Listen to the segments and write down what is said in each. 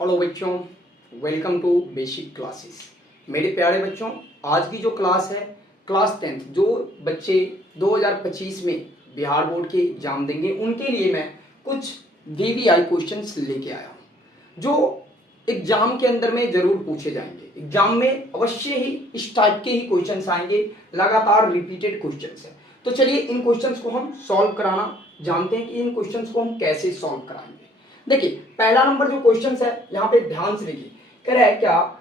Hello बच्चों, welcome to basic classes. मेरे प्यारे बच्चों, आज की जो क्लास है क्लास 10th, जो बच्चे 2025 में बिहार बोर्ड के एग्जाम देंगे उनके लिए मैं कुछ वीवीआई क्वेश्चंस लेके आया हूँ जो एग्जाम के अंदर में जरूर पूछे जाएंगे। एग्जाम में अवश्य ही इस टाइप के ही क्वेश्चंस आएंगे, लगातार रिपीटेड क्वेश्चंस है। तो चलिए इन क्वेश्चंस को हम सॉल्व कराना जानते हैं कि इन क्वेश्चंस को हम कैसे सॉल्व कराएंगे। देखिए पहला नंबर जो क्वेश्चन है यहाँ पे ध्यान से देखिए, कह रहा है क्या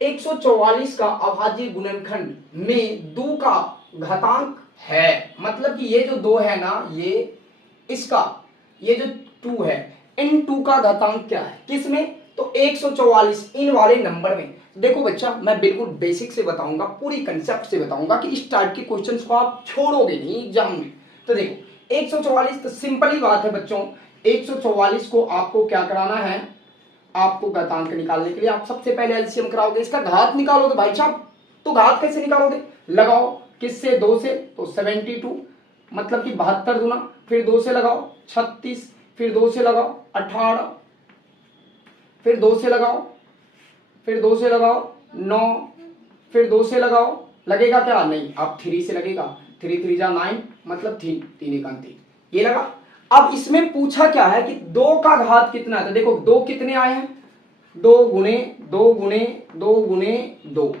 144 का अभाज्य गुणनखंड में 2 का घातांक है। मतलब कि ये जो 2 है ना, ये इसका ये जो 2 है, इन 2 का घातांक क्या है, किसमें? तो 144 इन वाले नंबर में। देखो बच्चा, मैं बिल्कुल बेसिक से बताऊंगा, पूरी कंसेप्ट से बताऊंगा कि इस टाइप के क्वेश्चंस को आप छोड़ोगे नहीं एग्जाम में। तो देखो 144, तो सिंपल ही बात है बच्चों, 144 को आपको क्या कराना है, आपको घातांक निकालने के लिए आप सबसे पहले एलसीएम कराओगे, इसका घात निकालोगे भाई साहब। तो घात कैसे निकालोगे? लगाओ किससे? 2 से, तो 72 मतलब कि 72 गुना, फिर 2 से लगाओ 36, फिर 2 से लगाओ 18, फिर 2 से लगाओ, फिर 2 से लगाओ 9, फिर 2 से लगाओ, लगेगा क्या? नहीं, अब 3 से लगेगा, 3 3 जा 9, मतलब 3 3 1 3, ये लगा। अब इसमें पूछा क्या है कि 2 का घात कितना है। तो देखो 2 कितने आए हैं, 2 गुने 2 गुने 2 गुने 2,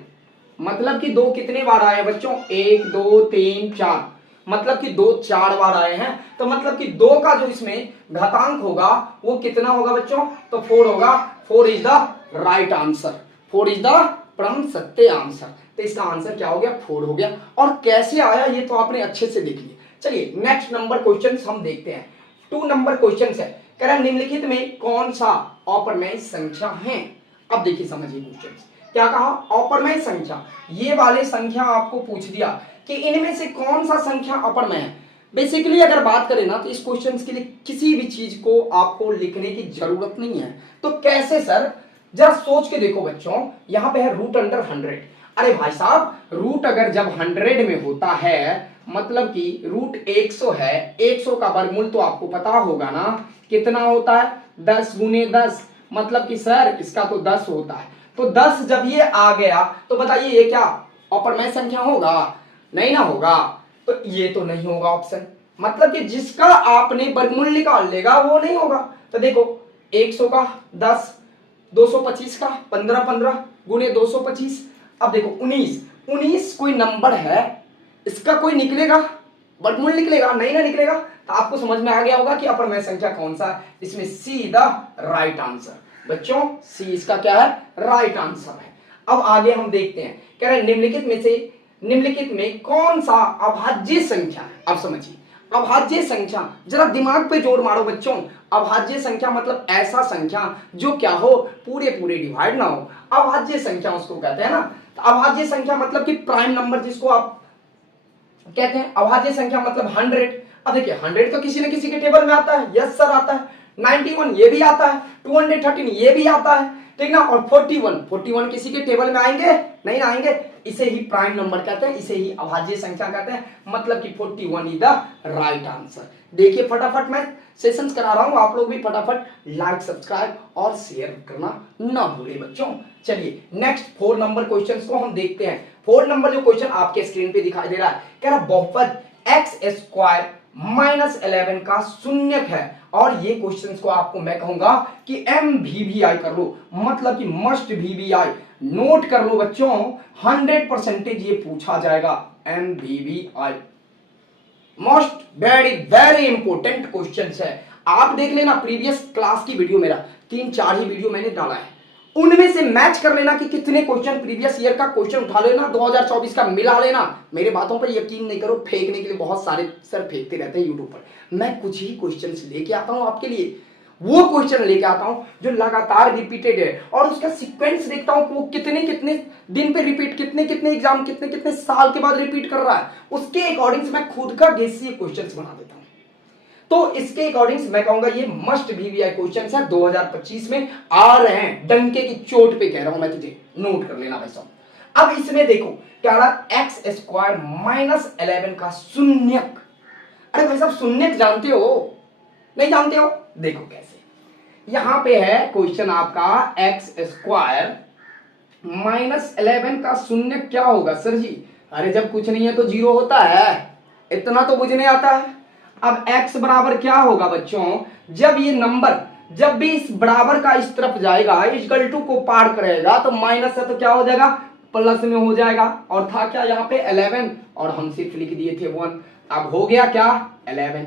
मतलब कि 2 कितने बार आए हैं बच्चों? 1 2 3 4, मतलब कि 2 4 बार आए हैं। तो मतलब कि 2 का जो इसमें घातांक होगा वो कितना होगा बच्चों? तो 4 होगा। 4 is the right answer, 4 is the परम सत्य आंसर। तो इसका आंसर क्या हो गया? 4 हो गया। और कैसे आया ये तो आपने अच्छे से देख लिया। चलिए नेक्स्ट नंबर क्वेश्चन हम देखते हैं। 2 नंबर क्वेश्चन है, कह रहा निम्नलिखित में कौन सा अपरमेय संख्या है। अब देखिए समझिए क्वेश्चन क्या कहा, अपरमेय संख्या। ये वाले संख्या आपको पूछ दिया कि इनमें से कौन सा संख्या अपरमेय है। बेसिकली अगर बात करें ना तो इस क्वेश्चन के लिए किसी भी चीज को आपको लिखने की जरूरत नहीं है। तो कैसे सर? जरा सोच के देखो बच्चों, यहां पे है रूट अंडर 100। अरे भाई साहब, रूट अगर जब 100 में होता है मतलब कि रूट 100 है, 100 का वर्गमूल तो आपको पता होगा ना कितना होता है? 10 गुने 10, मतलब कि सर इसका तो 10 होता है। तो 10 जब ये आ गया तो बताइए ये क्या अपरमेय संख्या होगा? नहीं ना होगा। तो ये तो नहीं होगा ऑप्शन, मतलब कि जिसका आपने वर्गमूल निकाल लेगा वो नहीं होगा। तो देखो 100 का 10, 225 का 15 15 गुने 225, अब देखो 19 19 कोई नंबर है, इसका कोई निकलेगा वर्गमूल निकलेगा? नहीं ना निकलेगा। तो आपको समझ में आ गया होगा कि अपरमेय संख्या कौन सा है। इसमें सी द राइट आंसर बच्चों, सी इसका क्या है? राइट आंसर है। अब आगे हम देखते हैं, कह रहे निम्नलिखित में कौन सा अभाज्य संख्या है। अब समझिए अभाज्य संख्या, जरा दिमाग पे जोर मारो बच्चों। अभाज्य संख्या मतलब ऐसा संख्या जो क्या हो, पूरे पूरे डिवाइड ना हो, अभाज्य संख्या उसको कहते हैं ना। तो अभाज्य संख्या मतलब कि प्राइम नंबर जिसको आप कहते हैं। अभाज्य संख्या मतलब 100। अब देखिए 100 तो किसी न किसी के टेबल में आता है, यस सर आता है। 91 ये भी आता है, 213 ये भी आता है, ठीक ना। और 41 किसी के टेबल में आएंगे? नहीं आएंगे। इसे ही प्राइम नंबर कहते हैं, इसे ही अभाज्य संख्या कहते हैं। मतलब कि 41 इज द राइट आंसर। देखिए फटाफट मैं सेशंस करा रहा हूं, आप लोग भी फटाफट लाइक सब्सक्राइब और शेयर करना ना भूले बच्चों। चलिए नेक्स्ट 4 नंबर क्वेश्चन को हम देखते हैं। 4 नंबर जो क्वेश्चन आपके स्क्रीन पे दिखाई दे रहा है, कह रहा बहुपद एक्स स्क्वायर माइनस 11 का शून्यक है। और ये क्वेश्चंस को आपको मैं कहूंगा कि MVVI कर लो, मतलब कि मस्ट VVI नोट कर लो बच्चों। 100% ये पूछा जाएगा। MVVI most very very important question है। आप देख लेना प्रीवियस क्लास की वीडियो, मेरा 3 4 ही वीडियो मैंने डाला है, उनमें से मैच कर लेना कि कितने क्वेश्चन प्रीवियस ईयर का क्वेश्चन उठा लेना, 2024 का मिला लेना। मेरे बातों पर यकीन नहीं करो, फेंकने के लिए बहुत सारे सर फेंकते रहते हैं यूट्यूब पर। मैं कुछ ही क्वेश्चन लेके आता हूं आपके लिए, वो क्वेश्चन लेके आता हूं जो लगातार रिपीटेड है, और उसका सीक्वेंस देखता हूं वो कितने कितने दिन पे रिपीट, कितने कितने एग्जाम, कितने कितने साल के बाद रिपीट कर रहा है। उसके अकॉर्डिंग मैं खुद का गेसी क्वेश्चन बना देता हूं। तो इसके अकॉर्डिंग मैं कहूंगा ये मस्ट VVI क्वेश्चन है, 2025 में आ रहे हैं। डंके की चोट पे कह रहा हूं मैं तुझे, नोट कर लेना वैसा। अब इसमें देखो क्या रहा, एक्स स्क्वायर माइनस 11 का शून्यक। अरे भाई साहब शून्यक जानते हो? नहीं जानते हो? देखो कैसे, यहां पे है क्वेश्चन आपका एक्स स्क्वायर माइनस 11 का शून्य क्या होगा सर जी? अरे जब कुछ नहीं है तो जीरो होता है, इतना तो बुझने आता है। अब x बराबर क्या होगा बच्चों, जब ये नंबर जब भी इस बराबर का इस तरफ जाएगा, इस गलटू को पार करेगा तो माइनस है तो क्या हो जाएगा, प्लस में हो जाएगा। और था क्या यहाँ पे 11 और हम सिर्फ लिख दिए थे 1। अब हो गया क्या 11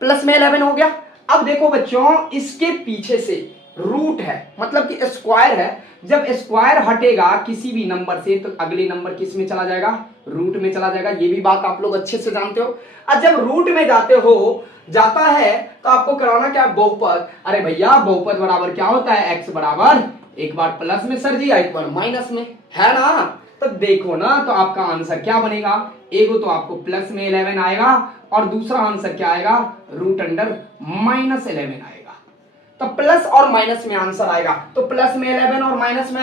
प्लस में 11 हो गया। अब देखो बच्चों इसके पीछे से रूट है, मतलब कि स्क्वायर है। जब स्क्वायर हटेगा किसी भी नंबर से तो अगले नंबर किस में चला जाएगा, रूट में चला जाएगा। ये भी बात आप लोग अच्छे से जानते हो। और जब रूट में जाता है तो आपको कराना क्या, बहुपद। अरे भैया बहुपद बराबर क्या होता है, एक्स बराबर एक बार प्लस में सर जी एक बार माइनस में, है ना। तो देखो ना, तो आपका आंसर क्या बनेगा, एगो तो आपको प्लस में 11 आएगा और दूसरा आंसर क्या आएगा, रूट अंडर माइनस 11 आएगा। तो प्लस और माइनस में आंसर आएगा। तो प्लस में 11 और माइनस में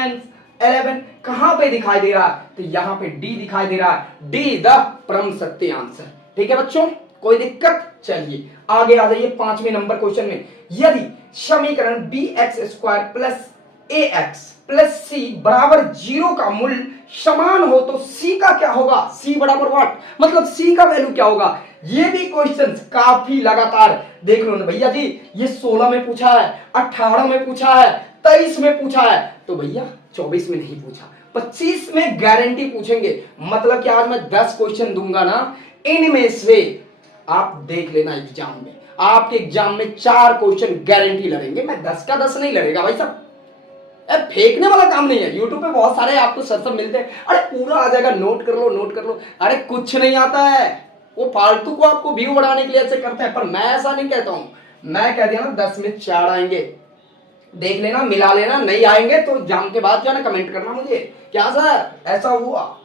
11 कहां पे दिखाई दे रहा है, तो यहां पे डी दिखाई दे रहा है। डी द परम सत्य आंसर। ठीक है बच्चों, कोई दिक्कत? चलिए आगे आ जाइए 5वें नंबर क्वेश्चन में। यदि समीकरण बी एक्स स्क्वायर प्लस ए एक्स प्लस सी बराबर 0 का मूल्य समान हो तो सी का क्या होगा, सी बराबर व्हाट, मतलब सी का वैल्यू क्या होगा। ये भी क्वेश्चन काफी लगातार देख लो ना भैया जी, ये 16 में पूछा है, 18 में पूछा है, 23 में पूछा है, तो भैया 24 में नहीं पूछा, 25 में गारंटी पूछेंगे। मतलब कि आज मैं 10 क्वेश्चन दूंगा ना, इनमें से आप देख लेना एग्जाम में, आपके एग्जाम में 4 क्वेश्चन गारंटी लड़ेंगे। मैं 10 का 10 नहीं लड़ेगा भाई साहब, फेंकने वाला काम नहीं है। यूट्यूब पे बहुत सारे आपको सर मिलते हैं, अरे पूरा आ जाएगा, नोट कर लो नोट कर लो। अरे कुछ नहीं आता है, वो फालतू को आपको व्यू बढ़ाने के लिए ऐसे करते हैं, पर मैं ऐसा नहीं कहता हूं। मैं कह दिया ना 10 में 4 आएंगे, देख लेना मिला लेना, नहीं आएंगे तो एग्जाम के बाद जो है ना कमेंट करना मुझे, क्या सर ऐसा हुआ।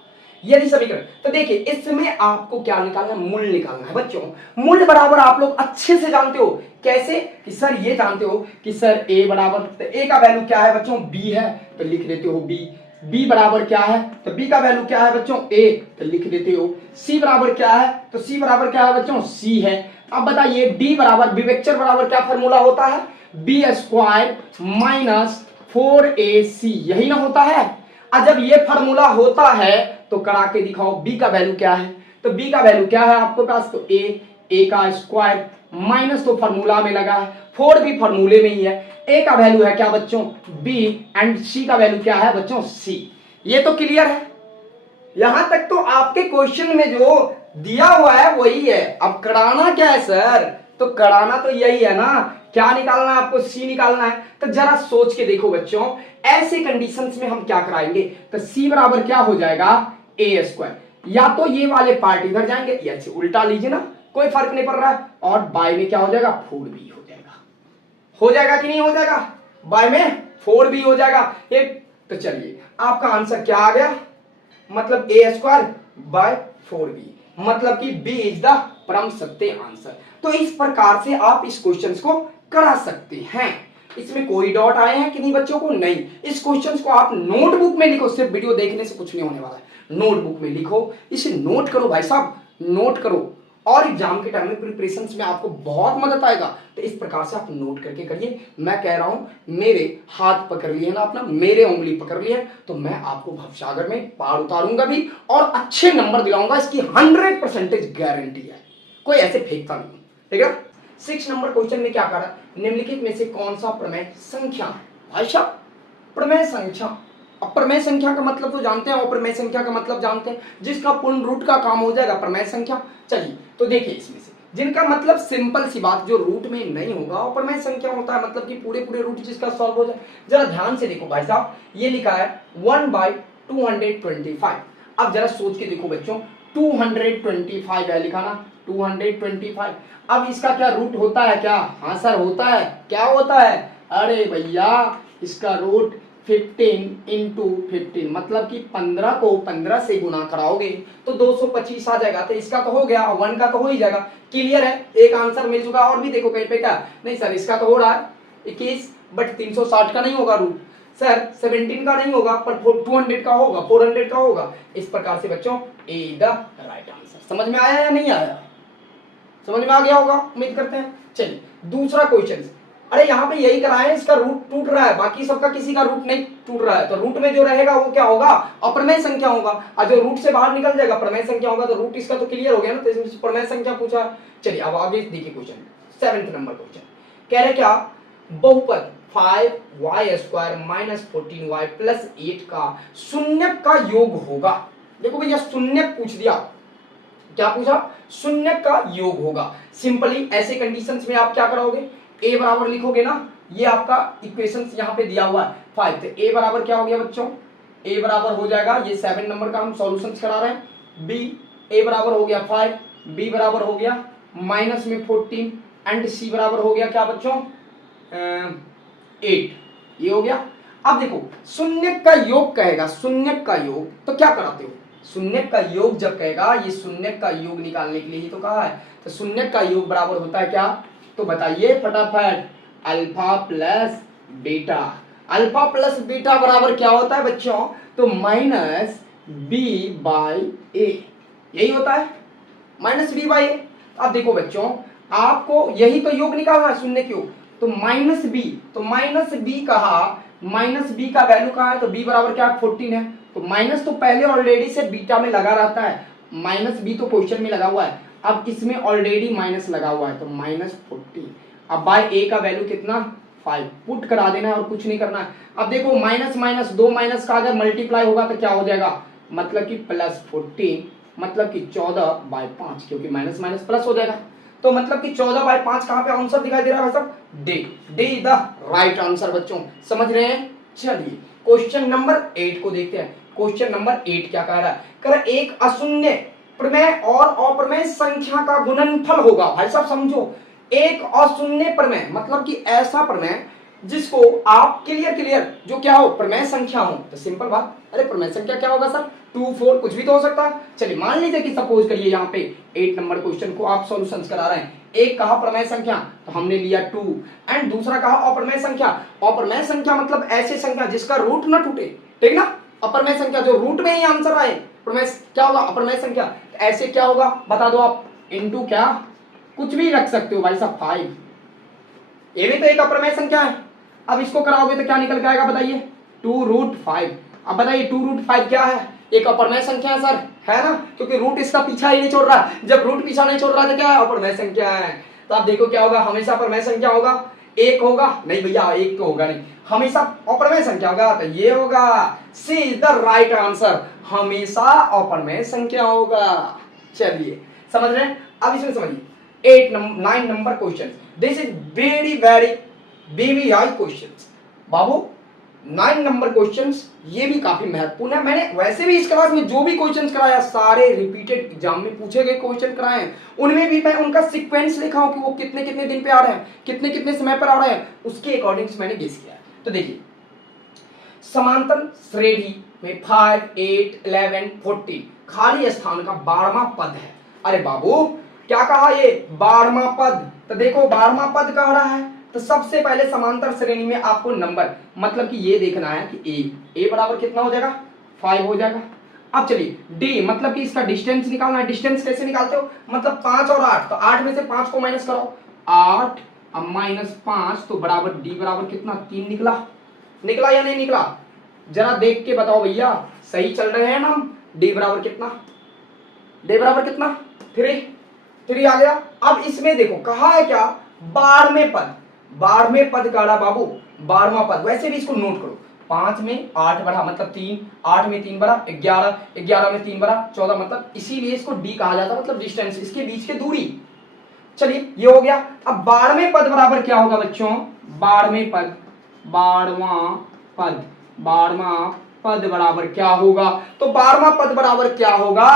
यदि समीकरण, तो देखिए इसमें आपको क्या निकालना है, मूल्य निकालना है बच्चों। मूल्य बराबर आप लोग अच्छे से जानते हो, कैसे कि सर ये जानते हो कि सर ए बराबर, तो ए का वैल्यू क्या है बच्चों, बी है तो लिख देते हो बी। बी बराबर क्या है, तो बी का वैल्यू क्या है बच्चों, ए, तो लिख देते हो। सी बराबर क्या है, तो सी बराबर क्या है बच्चों, सी है। अब बताइए डी बराबर, विवेकचर बराबर क्या फॉर्मूला होता है, बी स्क्वायर माइनस 4ac, यही ना होता है। और जब ये फार्मूला होता है तो करा के दिखाओ बी का वैल्यू क्या है। तो बी का वैल्यू क्या है आपके पास, तो ए का स्क्वायर माइनस तो फार्मूला में लगा है, 4 भी फार्मूले में ही है। ए का वैल्यू है क्या बच्चों, बी, एंड सी का वैल्यू क्या है बच्चों, सी। ये तो क्लियर है, यहां तक तो आपके क्वेश्चन में जो दिया हुआ है वही है। अब कराना क्या है सर, तो कराना तो यही है ना, क्या निकालना है आपको, सी निकालना है। तो जरा सोच के देखो बच्चों, ऐसे कंडीशंस में हम क्या कराएंगे, तो सी बराबर क्या हो जाएगा, ए स्क्वायर, या तो ये वाले पार्ट इधर जाएंगे या उल्टा लीजिए ना, कोई फर्क नहीं पड़ रहा है। और बाय में क्या हो जाएगा, 4b हो जाएगा कि नहीं हो जाएगा, बाय में 4b हो जाएगा ये। तो चलिए आपका आंसर क्या आ गया, मतलब ए स्क्वायर बाय 4b, मतलब कि बी इज द परम सत्य आंसर। तो इस प्रकार से आप इस क्वेश्चन को करा सकते हैं। इसमें कोई डाउट आए हैं कि नहीं बच्चों को, नहीं। इस क्वेश्चन को आप नोटबुक में लिखो, सिर्फ वीडियो देखने से कुछ नहीं होने वाला है, नोटबुक में लिखो, इसे नोट करो भाई साहब, नोट करो। और एग्जाम के टाइम में प्रिपरेशन में आपको बहुत मदद आएगा। तो इस प्रकार से आप नोट करके करिए। मैं कह रहा हूं मेरे हाथ पकड़ लिए ना अपना, मेरे उंगली पकड़ लिए, तो मैं आपको भवसागर में पार उतारूंगा भी और अच्छे नंबर दिलाऊंगा, इसकी 100% गारंटी है, कोई ऐसे फेंकता नहीं। ठीक है, 6 नंबर क्वेश्चन में क्या करा, निम्नलिखित में से कौन सा प्रमेय संख्या, भाई साहब प्रमेय संख्या, अब प्रमेय संख्या का मतलब तो जानते हैं, और प्रमेय संख्या का मतलब जानते हैं, जिसका पूर्ण रूट का काम हो जाएगा प्रमेय संख्या। चलिए तो देखिए इसमें से जिनका मतलब सिंपल सी बात, जो रूट में नहीं होगा और प्रमेय संख्या होता है, मतलब कि पूरे पूरे रूट जिसका सॉल्व हो जाए। जरा ध्यान से देखो भाई साहब, ये लिखा है 1/225। अब जरा सोच के देखो बच्चों, 225 है लिखा ना, 225। अब इसका क्या रूट होता है क्या, हाँ सर होता है, क्या होता है, अरे भैया इसका रूट 15 इंटू 15, मतलब कि 15 को 15 से गुना कराओगे तो 225 आ जाएगा। तो इसका तो हो गया, 1 का तो हो ही जाएगा। क्लियर है, एक आंसर मिल चुका। और भी देखो कहीं पे क्या, नहीं सर इसका तो हो रहा है 21, बट 360 का नहीं होगा रूट, सर 17 का नहीं होगा, पर 200 का होगा, 400 का होगा। इस प्रकार से बच्चों ए द राइट आंसर। समझ में आया या नहीं आया, समझ में आ गया होगा उम्मीद करते हैं। चलिए दूसरा क्वेश्चन, अरे यहाँ पे यही कराए हैं, इसका रूट टूट रहा है, बाकी सबका किसी का रूट नहीं टूट रहा है, तो रूट में जो रहेगा वो क्या होगा, अप्रमेय संख्या होगा, और जो रूट से बाहर निकल जाएगा प्रमेय संख्या होगा, तो रूट इसका तो क्लियर हो गया ना, तो इसमें प्रमेय संख्या पूछा। चलिए अब आगे देखिए क्वेश्चन, 7th नंबर क्वेश्चन कह रहे क्या, बहुपद 5y² माइनस 14y प्लस 8 का शून्यक का योग होगा। देखो भैया शून्यक पूछ दिया, क्या पूछा, शून्यक का योग होगा। सिंपली ऐसे कंडीशंस में आप क्या कराओगे, a बराबर लिखोगे ना, ये आपका इक्वेशंस यहाँ पे दिया हुआ है 5, तो a बराबर क्या हो गया बच्चों, a बराबर हो जाएगा, ये 7 नंबर का हम सॉल्यूशंस करा रहे हैं, b a बराबर हो गया 5, b बराबर हो गया माइनस में 14 एंड c बराबर हो गया क्या बच्चों 8, ये हो गया। अब देखो शून्यक का योग कहेगा, शून्यक का योग, तो क्या कराते हो, शून्यक का योग जब कहेगा, ये शून्यक का योग निकालने के लिए ही तो कहा है, तो शून्यक का योग बराबर होता है क्या, तो बताइए फटाफट, alpha plus beta. Alpha plus beta बराबर क्या होता है बच्चों, तो माइनस बी बाई ए, यही होता है माइनस बी बाई ए। अब देखो बच्चों आपको यही तो योग निकालना है, शून्य योग, तो माइनस बी, तो माइनस बी कहा, माइनस बी का वैल्यू कहा है, तो बी बराबर क्या है 14 है, तो माइनस तो पहले ऑलरेडी से बीटा में लगा रहता है, माइनस बी तो क्वेश्चन में लगा हुआ है, अब इसमें ऑलरेडी माइनस लगा हुआ है, तो माइनस 14, अब बाय ए का वैल्यू कितना 5, पुट करा देना है और कुछ नहीं करना है। अब देखो माइनस माइनस, दो माइनस का अगर मल्टीप्लाई होगा तो क्या हो जाएगा, मतलब कि प्लस 14, मतलब कि 14/5, क्योंकि माइनस माइनस प्लस हो जाएगा, तो मतलब कि 14/5 कहां पे आंसर दिखाई दे रहा है सब, D, D the right answer बच्चों, समझ रहे हैं। चलिए क्वेश्चन नंबर 8 को देखते हैं। क्वेश्चन नंबर 8 क्या कह रहा है, कह रहा है एक अशून्य प्रमेय और अप्रमेय संख्या का गुणनफल होगा। भाई साहब समझो, एक अशून्य प्रमेय मतलब कि ऐसा प्रमेय जिसको आप क्लियर जो क्या हो, प्रमेय संख्या हो, तो सिंपल बात, अरे प्रमेय संख्या क्या होगा सर, 2 4 कुछ भी तो हो सकता है। चलिए मान लीजिए कि सपोज करिए यहाँ पे 8 नंबर क्वेश्चन को आप सॉल्यूशंस करा रहे हैं, एक कहा प्रमेय संख्या तो हमने लिया 2, एंड दूसरा कहा अप्रमेय संख्या। अप्रमेय संख्या मतलब ऐसी संख्या जिसका रूट ना टूटे, ठीक ना, अप्रमेय संख्या जो रूट में ही आंसर आए, प्रमेय क्या होगा, अप्रमेय संख्या। तो ऐसे क्या होगा बता दो आप, इनटू क्या, कुछ भी रख सकते हो भाई साहब 5, ये भी तो एक अप्रमेय संख्या है। अब इसको कराओगे तो क्या निकल के आएगा बताइए, 2√5। अब बताइए 2√5 क्या है, एक अप्रमेय संख्या है सर, है ना, क्योंकि रूट इसका पीछा ही नहीं छोड़ रहा, जब रूट पीछा नहीं छोड़ रहा तो क्या है, अप्रमेय संख्या है। तो आप देखो क्या होगा, हमेशा अप्रमेय संख्या होगा, एक होगा नहीं भैया, एक तो होगा नहीं, हमेशा अप्रमेय संख्या होगा, तो ये होगा, सी इज द राइट आंसर, हमेशा अप्रमेय संख्या होगा। चलिए समझ रहे हैं, अब इसमें समझिए 9 number question, this is very BBI questions Babu, 9 number questions, ये भी काफी महत्वपूर्ण है। मैंने वैसे भी इस क्लास में जो भी क्वेश्चंस कराया सारे रिपीटेड एग्जाम में पूछे गए क्वेश्चन कराए हैं, उनमें भी मैं उनका सीक्वेंस लिखा हूं कि वो कितने कितने दिन पे आ रहे हैं, कितने कितने समय पर आ रहे हैं, उसके अकॉर्डिंग मैंने गेस किया है। तो देखिए समांतर श्रेणी में 5 8 11 14 खाली स्थान का 12वां पद है। अरे बाबू क्या कहा, ये 12वां पद, तो देखो 12वां पद कह रहा है, तो सबसे पहले समांतर श्रेणी में आपको नंबर मतलब कि ये देखना है कि a बराबर कितना हो जाएगा 5 हो जाएगा। अब चलिए d मतलब कि इसका डिस्टेंस निकालना है, डिस्टेंस कैसे निकालते हो, मतलब 5 और 8, तो 8 में से 5 को माइनस करो, 8 अब माइनस 5 तो बराबर d बराबर कितना 3 निकला या नहीं निकला, जरा देख के बताओ भैया, सही चल रहे हैं ना हम। d बराबर कितना, d बराबर कितना 3 आ गया। अब इसमें देखो कहा है क्या, 12वें पद, 12वें पद का रहा बाबू, 12वां पद, वैसे भी इसको नोट करो, 5 में 8 बढ़ा मतलब 3, 8 में 3 बढ़ा 11, 11 में 3 बढ़ा 14, मतलब इसीलिए इसको डी कहा जाता है, मतलब डिस्टेंस, इसके बीच की दूरी। चलिए ये हो गया। अब 12वें पद बराबर क्या होगा बच्चों, 12वें पद, 12वां पद बराबर क्या होगा, तो 12वां पद बराबर क्या होगा,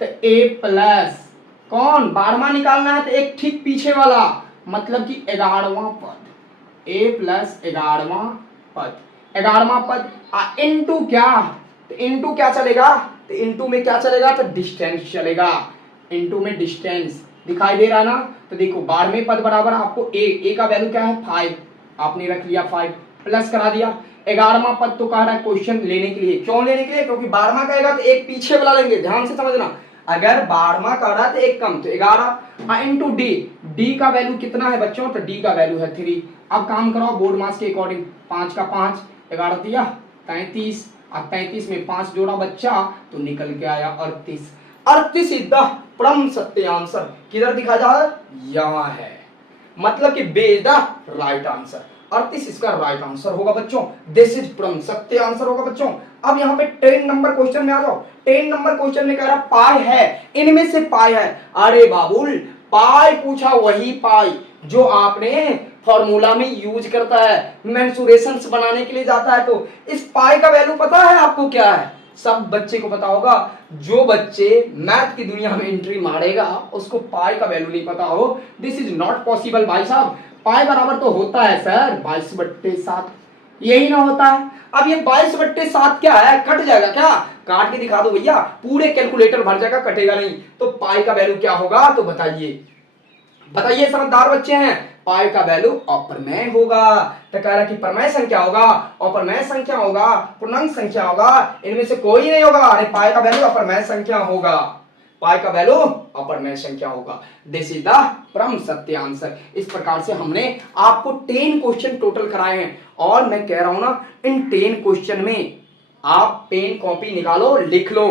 तो a प्लस कौन, 12वां निकालना है तो एक ठीक पीछे वाला, मतलब कि 11वां पद, a प्लस 11वां पद, 11वां पद इनटू क्या, तो इनटू क्या चलेगा, तो इनटू में क्या चलेगा, तो डिस्टेंस चलेगा, इनटू में डिस्टेंस दिखाई दे रहा है ना। तो देखो 12वें पद बराबर आपको a का वैल्यू क्या है 5, आपने रख लिया 5, प्लस करा दिया। 11वां पद तो कह रहा है क्वेश्चन लेने के लिए, क्यों लेने के लिए, क्योंकि 12वां कहेगा तो एक पीछे वाला लेंगे, ध्यान से समझना, अगर 12वां का रहा तो एक कम, तो 11 इंटू डी, डी का वैल्यू कितना है बच्चों, तो डी का वैल्यू है 3, अब काम कराओ बोर्ड मास के अकॉर्डिंग, 5 का 5, 11 दिया 33, अब 33 में 5 जोड़ा बच्चा तो निकल के आया 38। 38 इज द परम सत्य आंसर। किधर दिखा जा रहा है? यहां है, मतलब कि बे इज द राइट आंसर। 38 इसका राइट आंसर होगा बच्चों, दिस इज परम सत्य आंसर होगा बच्चों। अब यहाँ पे 10 नंबर क्वेश्चन में आ जाओ। 10 नंबर क्वेश्चन में कह रहा पाई है, इनमें से पाई है। अरे बाबुल, पाई पूछा वही पाई जो आपने फॉर्मूला में यूज करता है, मेंसुरेशंस बनाने के लिए जाता है। तो इस पाई का वैल्यू पता है आपको क्या है? सब बच्चे को पता होगा। जो बच्चे मैथ की दुनिया में एंट्री मारेगा उसको पाई का वैल्यू नहीं पता हो, दिस इज नॉट पॉसिबल भाई साहब। पाई बराबर तो होता है सर 22/7, यही ना होता है। अब ये 22/7 क्या है? कट जाएगा क्या? काट के दिखा दो भैया, पूरे कैलकुलेटर भर जाएगा, कटेगा नहीं। तो पाई का वैल्यू क्या होगा? तो बताइए बताइए, समझदार बच्चे हैं। पाई का वैल्यू अपरमेय होगा। तो कह रहा कि परमेय संख्या होगा, अपरमेय संख्या होगा, पूर्णांक संख्या होगा, इनमें से कोई नहीं होगा। अरे पाई का वैल्यू अपरमेय संख्या होगा, पाई का वैल्यू अपरमेय संख्या होगा। दिस इज द परम सत्य आंसर। इस प्रकार से हमने आपको 10 क्वेश्चन टोटल कराए हैं, और मैं कह रहा हूं ना, इन 10 क्वेश्चन में आप पेन कॉपी निकालो, लिख लो।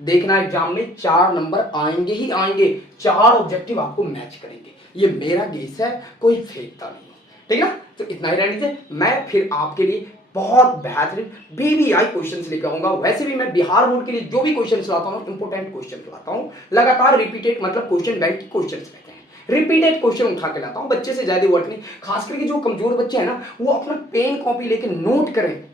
देखना एग्जाम में 4 नंबर आएंगे ही आएंगे, 4 ऑब्जेक्टिव आपको मैच करेंगे। ये मेरा गेस है, कोई फेंकता नहीं। ठीक है, तो इतना ही रहने दीजिए। मैं फिर आपके लिए बहुत बेहतरीन बीबीआई क्वेश्चंस लेकर आऊंगा। वैसे भी मैं बिहार बोर्ड के लिए जो भी क्वेश्चन लाता हूँ, इंपोर्टेंट क्वेश्चन लाता हूँ, लगातार रिपीटेड, मतलब क्वेश्चन बैंक के क्वेश्चन रहते हैं, रिपीटेड क्वेश्चन उठा के लाता हूँ। बच्चे से ज्यादा वर्क नहीं, खास करके जो कमजोर बच्चे हैं ना, वो अपना पेन कॉपी लेके नोट करें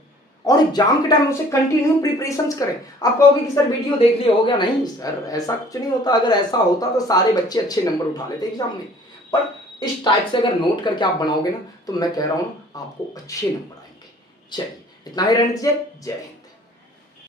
और एग्जाम के टाइम में उसे कंटिन्यू प्रिपरेशंस करें। आप कहोगे कि सर वीडियो देख लिया हो गया, नहीं सर, ऐसा कुछ नहीं होता। अगर ऐसा होता तो सारे बच्चे अच्छे नंबर उठा लेते एग्जाम में। पर इस टाइप से अगर नोट करके आप बनाओगे ना, तो मैं कह रहा हूं आपको अच्छे नंबर आएंगे। चलिए इतना ही रहने दीजिए। जय हिंद।